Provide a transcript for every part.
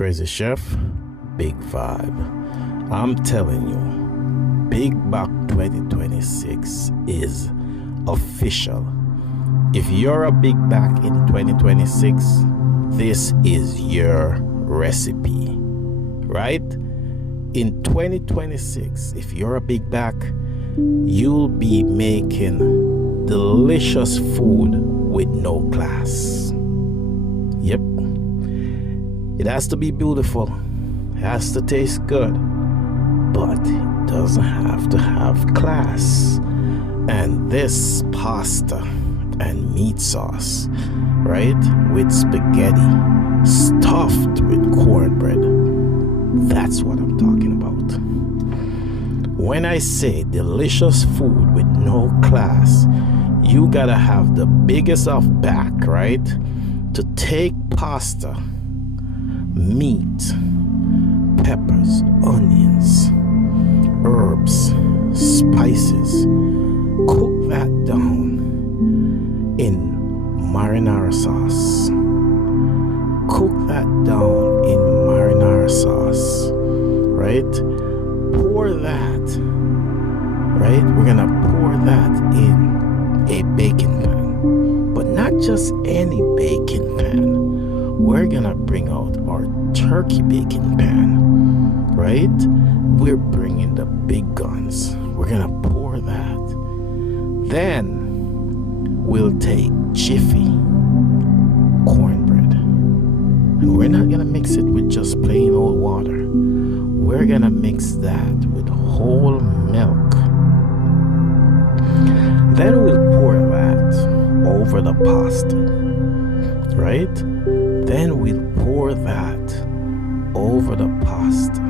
Crazy Chef, Big Vibe. I'm telling you, Big Back 2026 is official. If you're a big back in 2026, this is your recipe, right? In 2026, if you're a big back, you'll be making delicious food with no class. Yep. It has to be beautiful. It has to taste good. But it doesn't have to have class. And this pasta and meat sauce, right? With spaghetti, stuffed with cornbread. That's what I'm talking about. When I say delicious food with no class, you gotta have the biggest of back, right? To take pasta, meat, peppers, onions, herbs, spices, cook that down in marinara sauce. Cook that down in marinara sauce, right? Pour that, right? We're gonna pour that in a baking pan, but not just any baking pan. We're gonna bring out our turkey baking pan, right? We're bringing the big guns. We're gonna pour that. Then we'll take Jiffy cornbread, and we're not gonna mix it with just plain old water. We're gonna mix that with whole milk. Then we'll pour that over the pasta, right? Then we'll pour that over the pasta.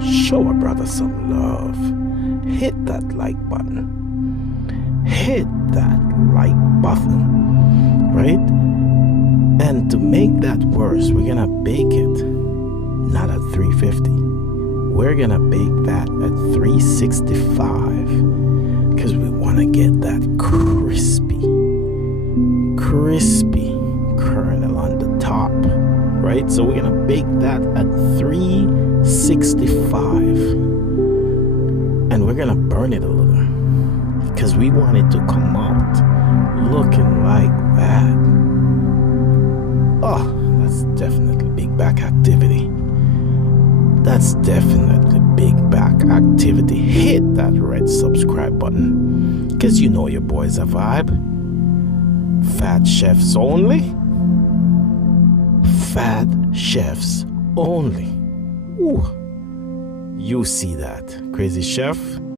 Show a brother some love. Hit that like button. Hit that like button, right? And to make that worse, we're gonna bake it not at 350. We're gonna bake that at 365 because we want to get that crispy kernel on the top, right? So we're gonna bake that at 365, and we're gonna burn it a little because we want it to come out looking like that. Oh, that's definitely big back activity. That's definitely big back activity. Hit that red subscribe button because you know your boy's a vibe. Fat chefs only. Fat chefs only. Ooh, you see that, Crazy Chef?